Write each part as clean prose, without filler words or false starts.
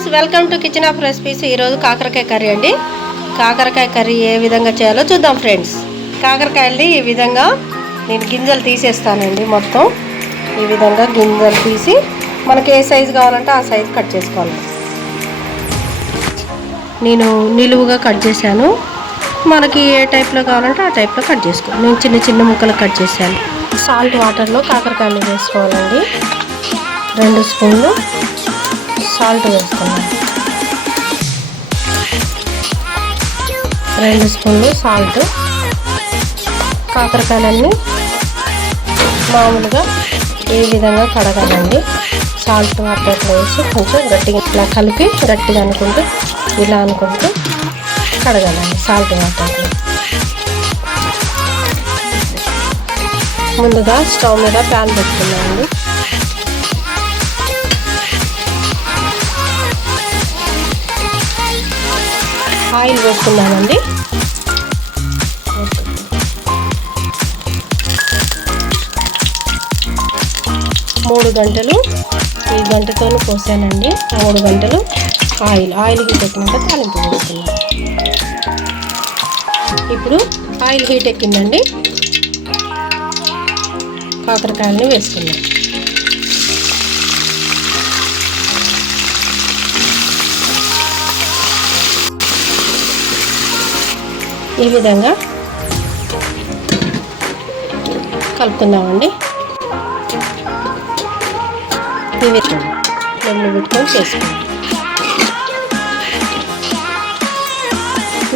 Friends, welcome to kitchen of recipes. ఈరోజు కాకరకాయ curry అండి. కాకరకాయ కర్రీ ఏ విధంగా చేయాలో చూద్దాం ఫ్రెండ్స్. కాకరకాయల్ని ఈ విధంగా నేను గింజలు తీసేస్తానండి. మొత్తం ఈ విధంగా గింజలు తీసి మనకి ఏ సైజు కావాలంటే ఆ సైజు కట్ చేసుకోవాలి. నేను నిలువుగా కట్ చేశాను. మనకి ఏ టైప్లో కావాలంటే ఆ టైప్లో కట్ చేసుకోవాలి. నేను చిన్న చిన్న ముక్కలు కట్ చేశాను. సాల్ట్ వాటర్లో కాకరకాయలు వేసుకోవాలండి. 2 స్పూన్లు సాల్ట్ వేస్తున్నాను. 2 స్పూన్లు సాల్ట్. కాకరకాయలన్నీ మామూలుగా ఈ విధంగా కడగాలండి. సాల్ట్ వాటర్లో వేసి కొంచెం గట్టిగా ఇలా కలిపి గట్టిగా అనుకుంటూ ఇలా అనుకుంటూ కడగాలండి సాల్ట్ వాటర్లో. ముందుగా స్టవ్ మీద ప్యాన్ పెట్టుకున్నామండి. ఆయిల్ వేసుకున్నామండి. 3 గంటలు ఈ గంటతో పోసానండి. 3 గంటలు ఆయిల్ హీట్ ఎక్కినాక తాలింపు వేసుకున్నాం. ఇప్పుడు ఆయిల్ హీట్ ఎక్కిందండి. కాకరకాయలని వేసుకున్నాం. ఈ విధంగా కలుపుకుందామండి. ఈ విధంగా ఫ్లేమ్లో పెట్టుకొని చేసుకోండి.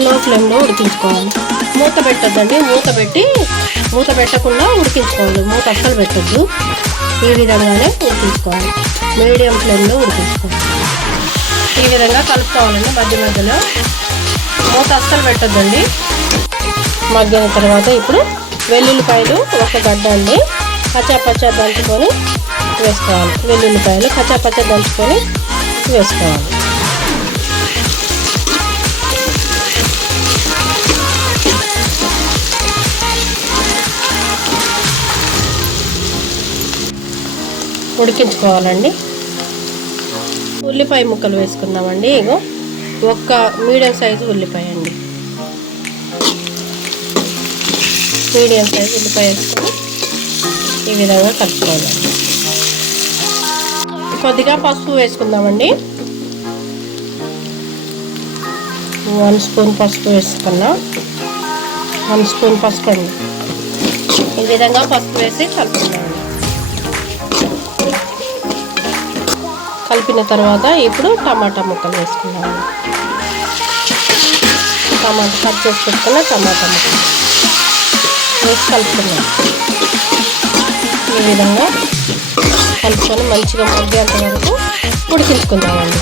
లో ఫ్లేమ్లో ఉడికించుకోవాలి. మూత పెట్టొద్దండి. మూత పెట్టకుండా ఉడికించుకోవాలి. మూత అస్సలు పెట్టొద్దు. ఈ విధంగానే ఉడికించుకోవాలి. మీడియం ఫ్లేమ్లో ఉడికించుకోవాలి. ఈ విధంగా కలుపుకోవాలండి. మధ్యలో మూత అస్సలు పెట్టొద్దండి. మగ్గిన తర్వాత ఇప్పుడు వెల్లుల్లిపాయలు 1 గడ్డ అండి కచ్చాపచ్చా దంచుకొని వేసుకోవాలి. వెల్లుల్లిపాయలు కచ్చాపచ్చా దంచుకొని వేసుకోవాలి. ఉడికించుకోవాలండి. ఉల్లిపాయ ముక్కలు వేసుకుందామండి. ఇగో 1 మీడియం సైజు ఉల్లిపాయ అండి. మీడియం సైజు ఉల్లిపాయ వేసుకొని ఈ విధంగా కలుపుకోవాలండి. కొద్దిగా పసుపు వేసుకుందామండి. 1 స్పూన్ పసుపు వేసుకున్నా. 1 స్పూన్ పసుపు అండి. ఈ విధంగా పసుపు వేసి కలుపుకుందామండి. కలిపిన తర్వాత ఇప్పుడు టమాటా ముక్కలు వేసుకున్నాము. టమాటా కట్ చేసి పెట్టుకున్న టమాటా ముక్కలు వేసి కలుపుకున్నాం. ఈ విధంగా కలుపుకొని మంచిగా మగ్గేంత వరకు ఉడికించుకుందామండి.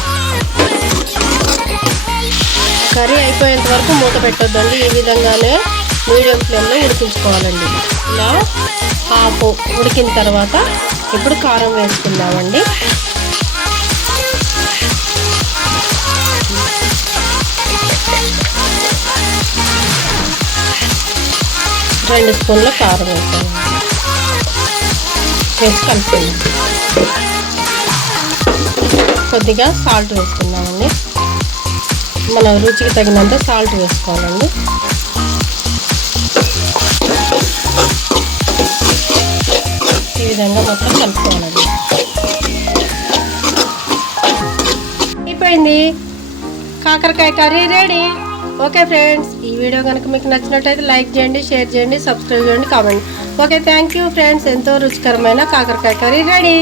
కర్రీ అయిపోయేంత వరకు మూత పెట్టొద్దండి. ఈ విధంగానే మీడియం ఫ్లేమ్లో ఉడికించుకోవాలండి. ఇలా హాఫ్ ఉడికిన తర్వాత ఇప్పుడు కారం వేసుకుందామండి. 2 స్పూన్ల కారం వేసాను. వేసి కలుపుకుందాం. కొద్దిగా సాల్ట్ వేసుకుందామండి. మన రుచికి తగినంత సాల్ట్ వేసుకోవాలండి. ఈ విధంగా మొత్తం కలుపుకోవాలండి. అయిపోయింది. కాకరకాయ కర్రీ రెడీ. ఓకే ఫ్రెండ్స్, ఈ వీడియో కనుక మీకు నచ్చినట్టయితే లైక్ చేయండి, షేర్ చేయండి, సబ్స్క్రైబ్ చేయండి, comment. Okay, thank you friends. ఎంతో రుచికరమైన కాకరకాయ కర్రీ రెడీ.